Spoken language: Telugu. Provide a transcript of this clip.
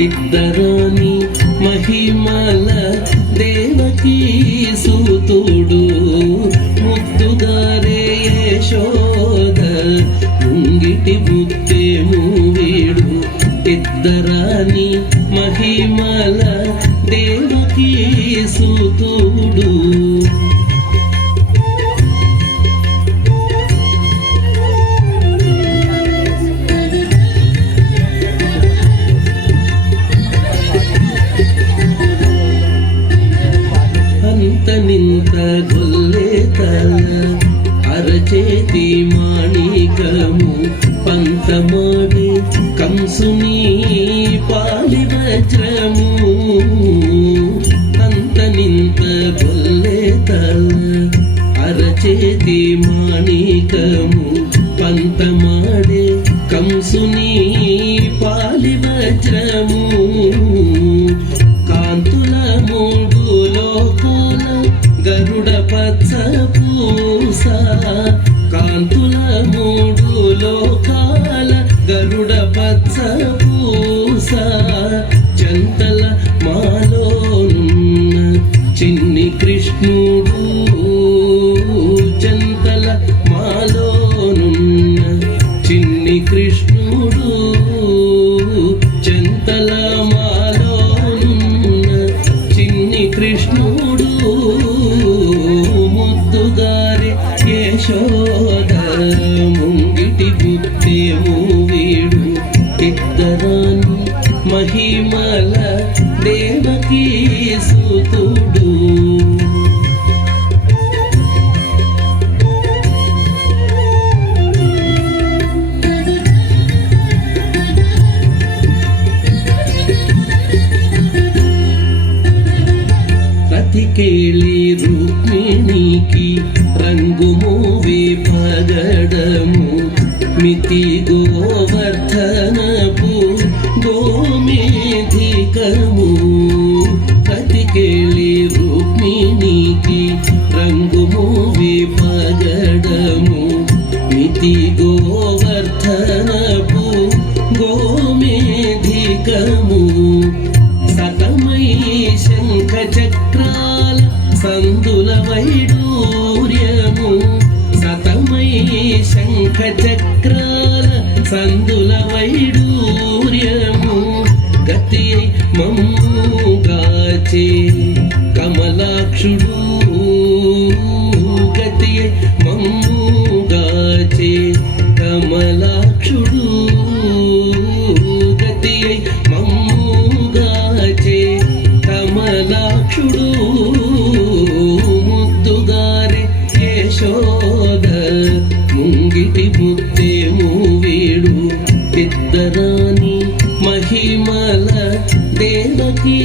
ఇద్దరాని మహిమల దేవకీ సూతుడు ముద్దుగారే యశోద ముంగిటి ముత్తేము వీడు ఇద్దరాని మహిమల దేవకీ సూతుడు నింత గొల్లే తల అరచేతి మాణికము పంతమాడి కంసుని పాలి వజ్రము అంత నింత గొల్లే తల అరచేతి మాణికము పంతమాడి కంసుని పాలి వజ్రము కాంతుల మూడు లోకుల గరుడ పచ్చ పూస కాంతుల మూడు లోకాల గరుడ పచ్చ పూస చంతల మాలోనున్న చిన్ని కృష్ణుడు చంతల మాలోనున్న చిన్ని కృష్ణుడు చంతల మాలోనున్న చిన్ని కృష్ణుడు ముద్దుగారి యశోద ముంగిటి ముత్తేము వీడు ఇద్దరాని మహిమల దేవకీ సూతుడు రతికేళి రుక్మిణికి రంగు మూవి పగడము మితి గోవర్ధనపు గోమేధికము రతికేళి రుక్మిణికి రంగు మూవి పగడము మితి గోవర్ధనపు గోమేధికము సతమై శంఖ చక్రాల సందుల వైడూర్యము సతమై శంఖ చక్రాల సందుల వైడూర్యము గతి మమ్ముగాచే కమలాక్షుడు గతి మమ్ముగాచే కమలాక్షుడు గతి మమ్ముగాచే కమలాక్షుడు ముద్దుగారే యశోద ముంగిటి ముత్తేము వీడు ఇద్దరాని మహిమల దేవకీ